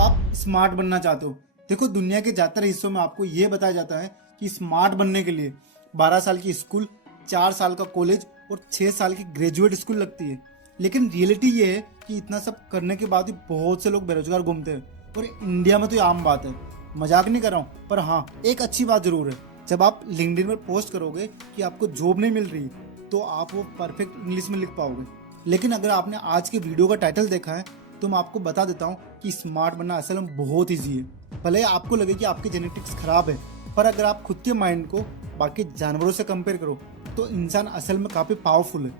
आप स्मार्ट बनना चाहते हो। देखो, दुनिया के ज़्यादातर हिस्सों में आपको ये बताया जाता है कि स्मार्ट बनने के लिए 12 साल की स्कूल, 4 साल का कॉलेज और 6 साल की ग्रेजुएट स्कूल लगती है। लेकिन रियलिटी ये है कि इतना सब करने के बाद भी बहुत से लोग बेरोजगार घूमते हैं, और इंडिया में तो ये आम बात है। मजाक नहीं कर रहा हूँ, पर हाँ, एक अच्छी बात जरूर है। जब आप लिंक्डइन पर पोस्ट करोगे कि आपको जॉब नहीं मिल रही, तो आप वो परफेक्ट इंग्लिश में लिख पाओगे। लेकिन अगर आपने आज के वीडियो का टाइटल देखा है, तो मैं आपको बता देता हूँ कि स्मार्ट बनना असल में बहुत ईजी है। भले आपको लगे कि आपकी जेनेटिक्स खराब है, पर अगर आप खुद के माइंड को बाकी जानवरों से कंपेयर करो, तो इंसान असल में काफ़ी पावरफुल है।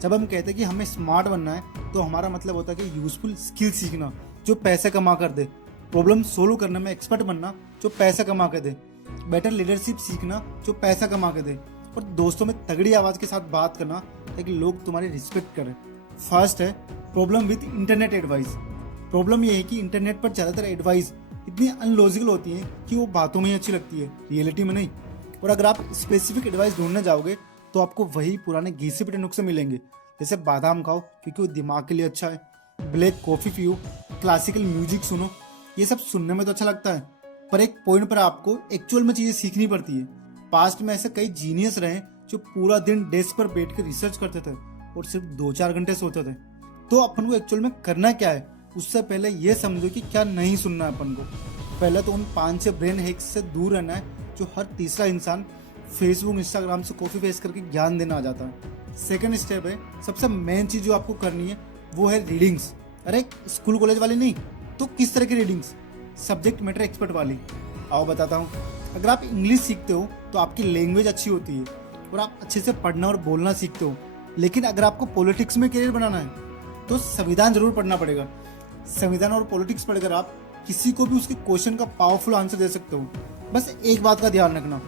जब हम कहते हैं कि हमें स्मार्ट बनना है, तो हमारा मतलब होता है कि यूजफुल स्किल सीखना जो पैसे कमा कर दे, प्रॉब्लम सोल्व करने में एक्सपर्ट बनना जो पैसा कमा के दे, बेटर लीडरशिप सीखना जो पैसा कमा के दे, और दोस्तों में तगड़ी आवाज़ के साथ बात करना ताकि लोग तुम्हारी रिस्पेक्ट करें। फर्स्ट है problem with internet advice. Problem ये है कि इंटरनेट पर ज़्यादातर एडवाइस इतनी अनलॉजिकल होती है कि वो बातों में ही अच्छी लगती है, रियलिटी में नहीं। और अगर आप स्पेसिफिक एडवाइस ढूंढने जाओगे, तो आपको वही पुराने घिसे पिटे नुस्खे मिलेंगे, जैसे बादाम खाओ क्योंकि वो दिमाग के लिए अच्छा है, ब्लैक कॉफ़ी पियो, क्लासिकल म्यूजिक सुनो। ये सब सुनने में तो अच्छा लगता है, पर एक पॉइंट पर आपको एक्चुअल में चीज़ें सीखनी पड़ती है। पास्ट में ऐसे कई जीनियस रहे जो पूरा दिन डेस्क पर बैठ कर रिसर्च करते थे और सिर्फ 2-4 घंटे सोते थे। तो अपन को एक्चुअल में करना क्या है, उससे पहले ये समझो कि क्या नहीं सुनना है अपन को। पहले तो उन 5-6 ब्रेन हैक्स से दूर रहना है जो हर तीसरा इंसान फेसबुक, इंस्टाग्राम से कॉपी पेस्ट करके ज्ञान देना आ जाता है। सेकंड स्टेप है, सबसे मेन चीज़ जो आपको करनी है वो है रीडिंग्स। अरे स्कूल कॉलेज वाली नहीं, तो किस तरह की रीडिंग्स? सब्जेक्ट मैटर एक्सपर्ट वाली। आओ बताता हूँ। अगर आप इंग्लिश सीखते हो तो आपकी लैंग्वेज अच्छी होती है और आप अच्छे से पढ़ना और बोलना सीखते हो। लेकिन अगर आपको पॉलिटिक्स में करियर बनाना है, तो संविधान जरूर पढ़ना पड़ेगा। संविधान और पॉलिटिक्स पढ़कर आप किसी को भी उसके क्वेश्चन का पावरफुल आंसर दे सकते हो। बस एक बात का ध्यान रखना,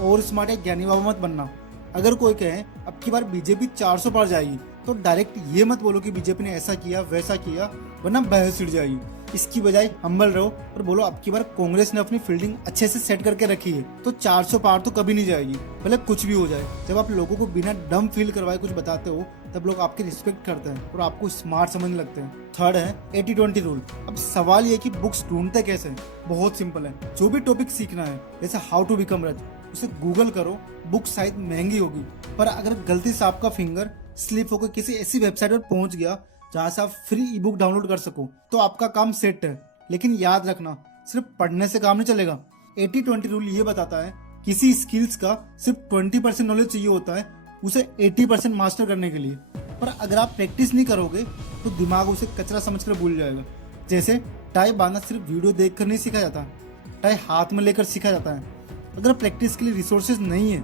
और स्मार्ट या ज्ञानी बाबा मत बनना। अगर कोई कहे अब की बार बीजेपी 400 पार जाएगी, तो डायरेक्ट ये मत बोलो कि बीजेपी ने ऐसा किया वैसा किया, वरना बहस छिड़ जाएगी। इसकी बजाय हम्बल रहो और बोलो अब की बार कांग्रेस ने अपनी फील्डिंग अच्छे से सेट करके रखी है, तो 400 पार तो कभी नहीं जाएगी, भले कुछ भी हो जाए। जब आप लोगों को बिना डम फील करवाए कुछ बताते हो, तब लोग आपकी रिस्पेक्ट करते हैं और आपको स्मार्ट समझने लगते हैं। थर्ड है 80-20 रूल। अब सवाल ये कि बुक्स ढूंढते कैसे? बहुत सिंपल है। जो भी टॉपिक सीखना है, जैसे हाउ टू बिकम रिच, उसे गूगल करो। बुक शायद महंगी होगी, पर अगर गलती से आपका फिंगर स्लिप होकर किसी ऐसी वेबसाइट पर पहुंच गया जहां से आप फ्री ई बुक डाउनलोड कर सको, तो आपका काम सेट है। लेकिन याद रखना, सिर्फ पढ़ने से काम नहीं चलेगा। 80-20 रूल ये बताता है किसी स्किल्स का सिर्फ 20% नॉलेज चाहिए होता है उसे 80% मास्टर करने के लिए। पर अगर आप प्रैक्टिस नहीं करोगे, तो दिमाग उसे कचरा समझकर भूल जाएगा। जैसे टाई बांधना सिर्फ वीडियो देखकर नहीं सीखा जाता, टाई हाथ में लेकर सीखा जाता है। अगर प्रैक्टिस के लिए रिसोर्सेज नहीं है,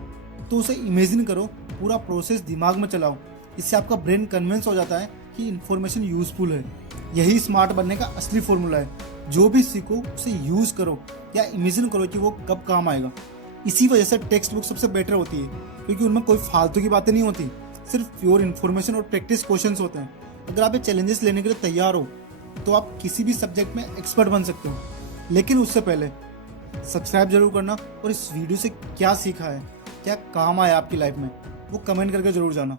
तो उसे इमेजिन करो, पूरा प्रोसेस दिमाग में चलाओ। इससे आपका ब्रेन कन्विंस हो जाता है कि इन्फॉर्मेशन यूजफुल है। यही स्मार्ट बनने का असली फॉर्मूला है। जो भी सीखो उसे यूज करो या इमेजिन करो कि वो कब काम आएगा। इसी वजह से टेक्स्ट बुक सबसे बेटर होती है, क्योंकि उनमें कोई फालतू की बातें नहीं होती, सिर्फ प्योर इन्फॉर्मेशन और प्रैक्टिस क्वेश्चंस होते हैं। अगर आप ये चैलेंजेस लेने के लिए तैयार हो, तो आप किसी भी सब्जेक्ट में एक्सपर्ट बन सकते हो। लेकिन उससे पहले सब्सक्राइब जरूर करना, और इस वीडियो से क्या सीखा है, क्या काम आया आपकी लाइफ में, वो कमेंट करके जरूर जाना।